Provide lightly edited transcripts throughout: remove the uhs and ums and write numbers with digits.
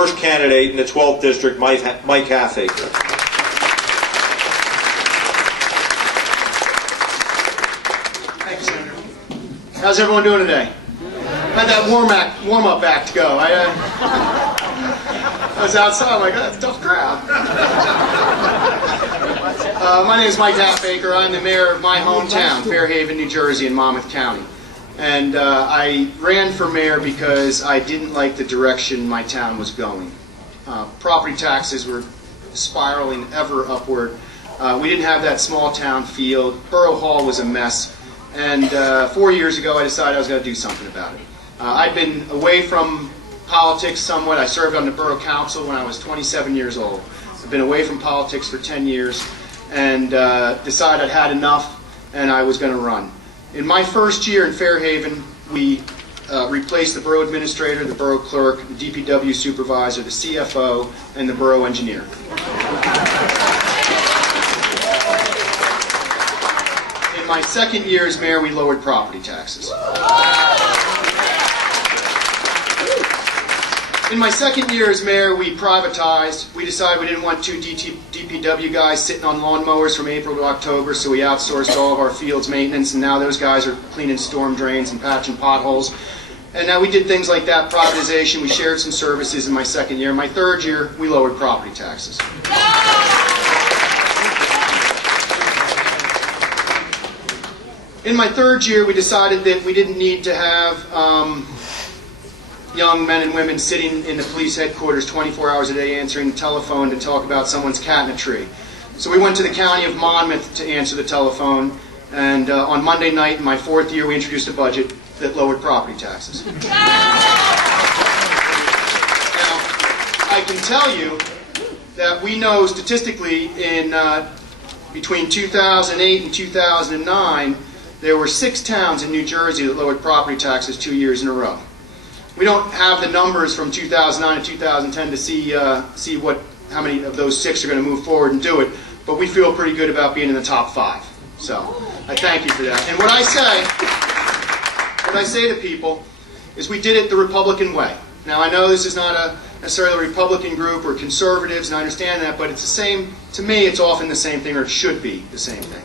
first candidate in the 12th District, Mike Halfacre. Thank you, Senator. How's everyone doing today? Had that warm-up act to go. I was outside, I'm like, that's a tough crowd. My name is Mike Halfacre. I'm the mayor of my hometown, Fairhaven, New Jersey, in Monmouth County. And I ran for mayor because I didn't like the direction my town was going. Property taxes were spiraling ever upward. We didn't have that small town feel. Borough Hall was a mess. And 4 years ago, I decided I was going to do something about it. I'd been away from politics somewhat. I served on the Borough Council when I was 27 years old. I've been away from politics for 10 years and decided I'd had enough and I was going to run. In my first year in Fairhaven, we replaced the borough administrator, the borough clerk, the DPW supervisor, the CFO, and the borough engineer. In my second year as mayor, we lowered property taxes. In my second year as mayor, we privatized. We decided we didn't want two DPW guys sitting on lawnmowers from April to October, so we outsourced all of our fields maintenance, and now those guys are cleaning storm drains and patching potholes. And now we did things like that, privatization. We shared some services in my second year. In my third year, we lowered property taxes. In my third year, we decided that we didn't need to have young men and women sitting in the police headquarters 24 hours a day answering the telephone to talk about someone's cat in a tree. So we went to the county of Monmouth to answer the telephone, and on Monday night in my fourth year we introduced a budget that lowered property taxes. Now, I can tell you that we know statistically in between 2008 and 2009 there were 6 towns in New Jersey that lowered property taxes 2 years in a row. We don't have the numbers from 2009 to 2010 to see how many of those 6 are going to move forward and do it, but we feel pretty good about being in the top 5. So I thank you for that. And what I say to people is we did it the Republican way. Now I know this is not necessarily a Republican group or conservatives, and I understand that, but it's the same. To me, it's often the same thing, or it should be the same thing.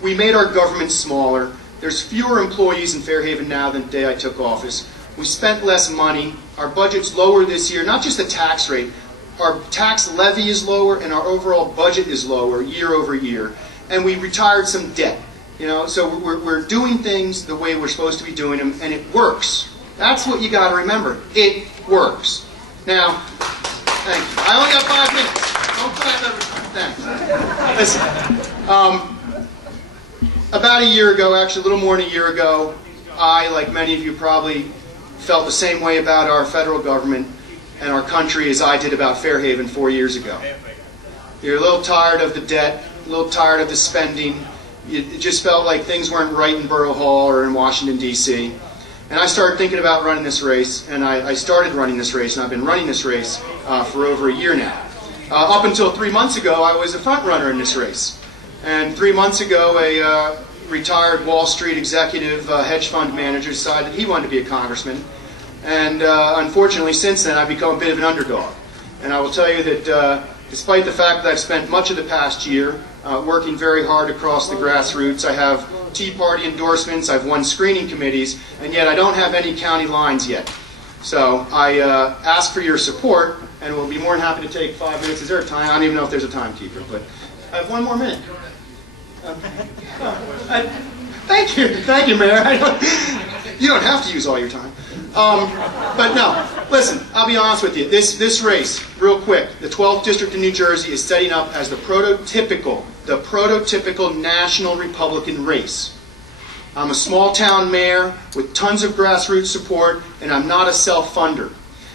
We made our government smaller. There's fewer employees in Fairhaven now than the day I took office. We spent less money. Our budget's lower this year, not just the tax rate. Our tax levy is lower and our overall budget is lower year over year. And we retired some debt. You know, so we're doing things the way we're supposed to be doing them, and it works. That's what you got to remember. It works. Now, thank you. I only got 5 minutes. Don't clap every time. Thanks. About a year ago, actually a little more than a year ago, I, like many of you probably, felt the same way about our federal government and our country as I did about Fairhaven 4 years ago. You're a little tired of the debt, a little tired of the spending. It just felt like things weren't right in Borough Hall or in Washington, D.C. And I started thinking about running this race, and I started running this race, and I've been running this race for over a year now. Up until 3 months ago, I was a front runner in this race. And 3 months ago, a retired Wall Street executive hedge fund manager decided that he wanted to be a congressman. And unfortunately, since then, I've become a bit of an underdog. And I will tell you that despite the fact that I've spent much of the past year working very hard across the grassroots, I have Tea Party endorsements, I've won screening committees, and yet I don't have any county lines yet. So I ask for your support, and we'll be more than happy to take 5 minutes. Is there a time? I don't even know if there's a timekeeper, but I have 1 more minute. Thank you, Mayor. You don't have to use all your time. But no, listen, I'll be honest with you. This race, real quick, the 12th District in New Jersey is setting up as the prototypical national Republican race. I'm a small town mayor with tons of grassroots support, and I'm not a self-funder.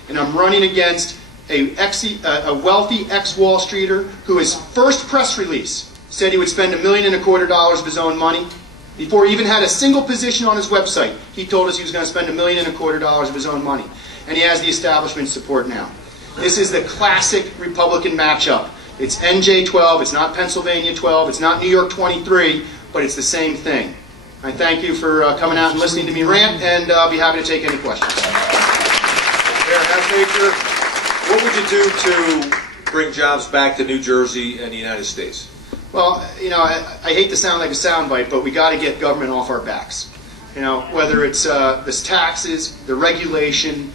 And I'm running against a wealthy ex-Wall Streeter who his first press release said he would spend $1.25 million of his own money. Before he even had a single position on his website, he told us he was going to spend $1.25 million of his own money. And he has the establishment support now. This is the classic Republican matchup. It's NJ 12, it's not Pennsylvania 12, it's not New York 23, but it's the same thing. I thank you for coming out and listening to me rant, and I'll be happy to take any questions. Mayor Halfacre, What would you do to bring jobs back to New Jersey and the United States? Well, you know, I hate to sound like a soundbite, but we got to get government off our backs. You know, whether it's the taxes, the regulation,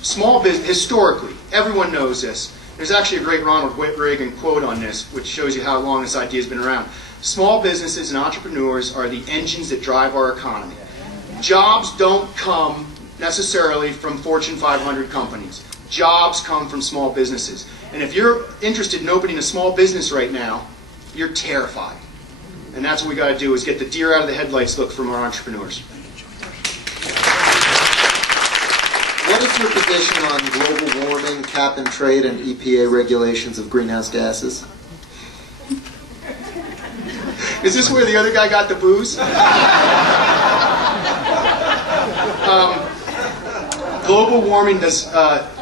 small business. Historically, everyone knows this. There's actually a great Ronald Reagan quote on this, which shows you how long this idea has been around. Small businesses and entrepreneurs are the engines that drive our economy. Jobs don't come necessarily from Fortune 500 companies. Jobs come from small businesses. And if you're interested in opening a small business right now, you're terrified. And that's what we got to do, is get the deer out of the headlights look from our entrepreneurs. What is your position on global warming, cap and trade, and EPA regulations of greenhouse gases? Is this where the other guy got the booze? Global warming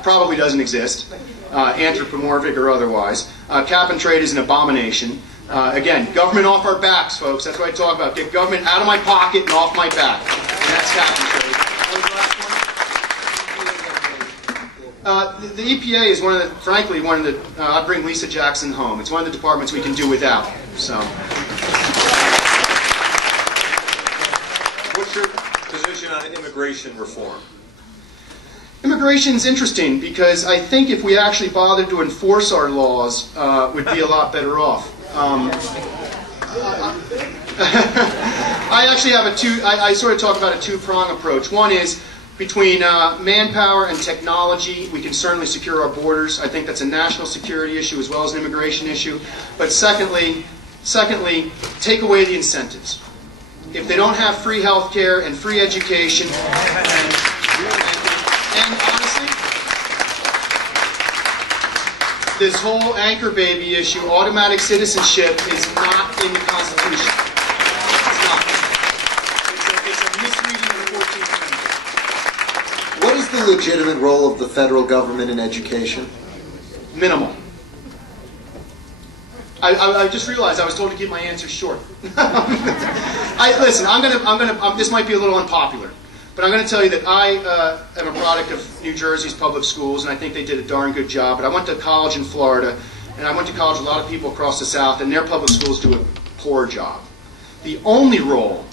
probably doesn't exist, anthropomorphic or otherwise. Cap and trade is an abomination. Again, government off our backs, folks. That's what I talk about. Get government out of my pocket and off my back. And that's cap and trade. What was the last one? The EPA is one of the, frankly, one of the, I'd bring Lisa Jackson home. It's one of the departments we can do without. So. What's your position on immigration reform? Immigration is interesting because I think if we actually bothered to enforce our laws, we'd be a lot better off. I actually have I sort of talk about a two-prong approach. One is between manpower and technology, we can certainly secure our borders. I think that's a national security issue as well as an immigration issue. But secondly, take away the incentives. If they don't have free health care and free education, and honestly, this whole anchor baby issue, automatic citizenship, is not in the Constitution. It's not. It's a misreading of the 14th Amendment. What is the legitimate role of the federal government in education? Minimal. I just realized I was told to keep my answers short. Listen, this might be a little unpopular, but I'm going to tell you that I am a product of New Jersey's public schools, and I think they did a darn good job. But I went to college in Florida, and I went to college with a lot of people across the South, and their public schools do a poor job. The only role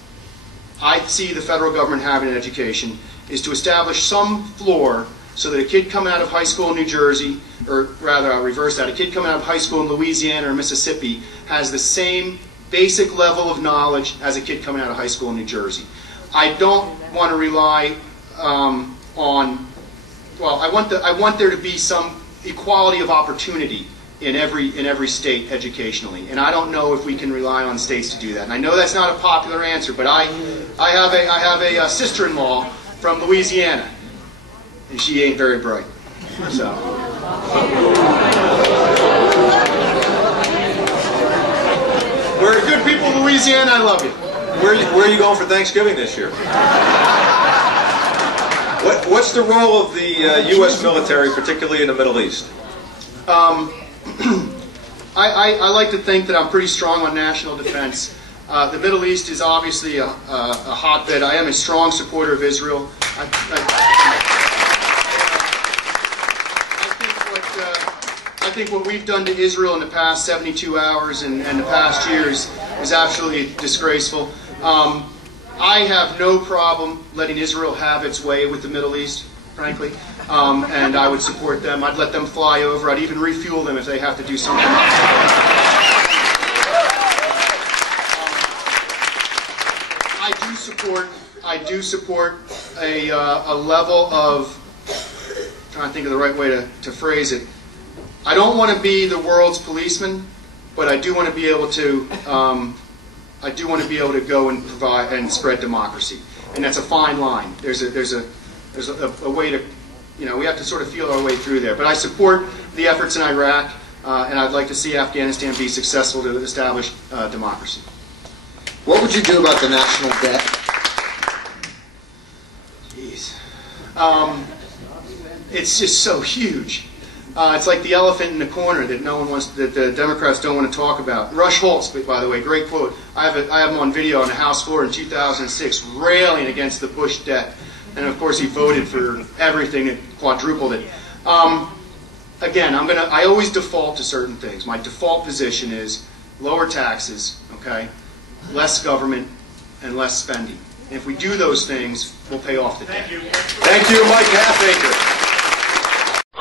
I see the federal government having in education is to establish some floor so that a kid coming out of high school in New Jersey, or rather I'll reverse that, a kid coming out of high school in Louisiana or Mississippi has the same basic level of knowledge as a kid coming out of high school in New Jersey. I don't want to rely on, well, I want there to be some equality of opportunity in every state educationally, and I don't know if we can rely on states to do that. And I know that's not a popular answer, but I have a sister-in-law from Louisiana, and she ain't very bright. So. We're good people in Louisiana. I love you. Where are you going for Thanksgiving this year? What's the role of the U.S. military, particularly in the Middle East? I like to think that I'm pretty strong on national defense. The Middle East is obviously a hotbed. I am a strong supporter of Israel. I think what we've done to Israel in the past 72 hours and the past years is absolutely disgraceful. I have no problem letting Israel have its way with the Middle East, frankly, and I would support them. I'd let them fly over. I'd even refuel them if they have to do something. I do support a level of, I'm trying to think of the right way to phrase it. I don't want to be the world's policeman, but I do want to be able to. I do want to be able to go and provide and spread democracy, and that's a fine line. There's a way to, we have to sort of feel our way through there. But I support the efforts in Iraq, and I'd like to see Afghanistan be successful to establish democracy. What would you do about the national debt? Jeez, it's just so huge. It's like the elephant in the corner that no one wants, that the Democrats don't want to talk about. Rush Holtz, by the way, great quote. I have him on video on the House floor in 2006, railing against the Bush debt, and of course he voted for everything that quadrupled it. again, I always default to certain things. My default position is lower taxes, okay, less government, and less spending. And if we do those things, we'll pay off the debt. Thank you, Mike Halfacre.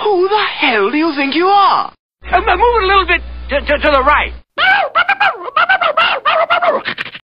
Who the hell do you think you are? Move it a little bit to the right.